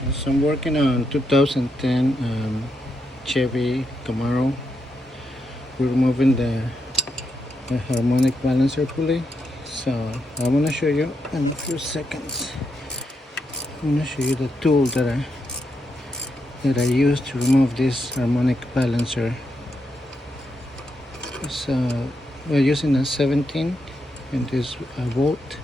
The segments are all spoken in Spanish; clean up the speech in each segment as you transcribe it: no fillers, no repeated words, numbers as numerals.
So I'm working on 2010 Chevy Camaro. We're removing the harmonic balancer pulley. So I'm gonna show you in a few seconds. I'm gonna show you the tool that I use to remove this harmonic balancer. So we're using a 17 and this volt.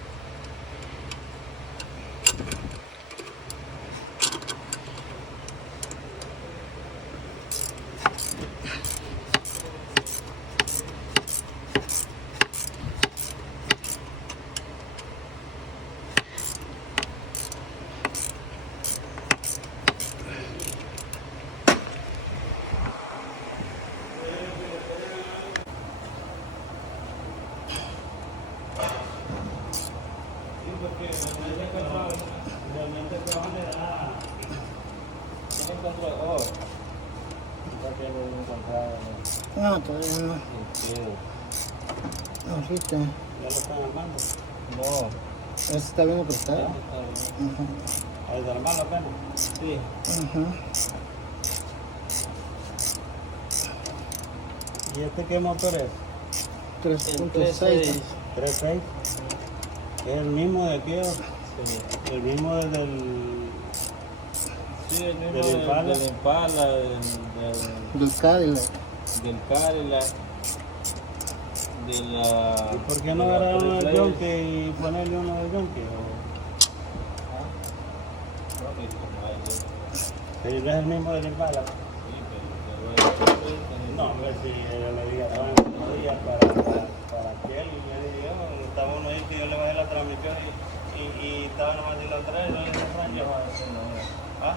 No, todavía no. Ahorita. ¿Ya lo están armando? No. ¿Ese está bien apretado? ¿Al de armarlo apenas? Sí. ¿Y este qué motor es? 3.6. 3.6. ¿Es el mismo de aquí? Sí. El mismo desde el... Sí, el mismo ¿Del Impala? del Impala, Del Cadillac. del Cadillac, de la... ¿Y por qué no agarraron el yonke y ponerle uno de yonke? Sí, no es el mismo del Impala. No, hombre, si yo le dije a unos días para aquel, y le dije yo, estaba uno ahí que yo le bajé la transmisión y estaba nomás de la otra vez, no le extraño. ¿Ah?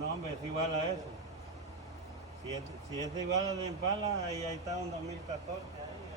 No, hombre, es igual a eso. Si es igual al de Impala, ahí está un 2014 ahí.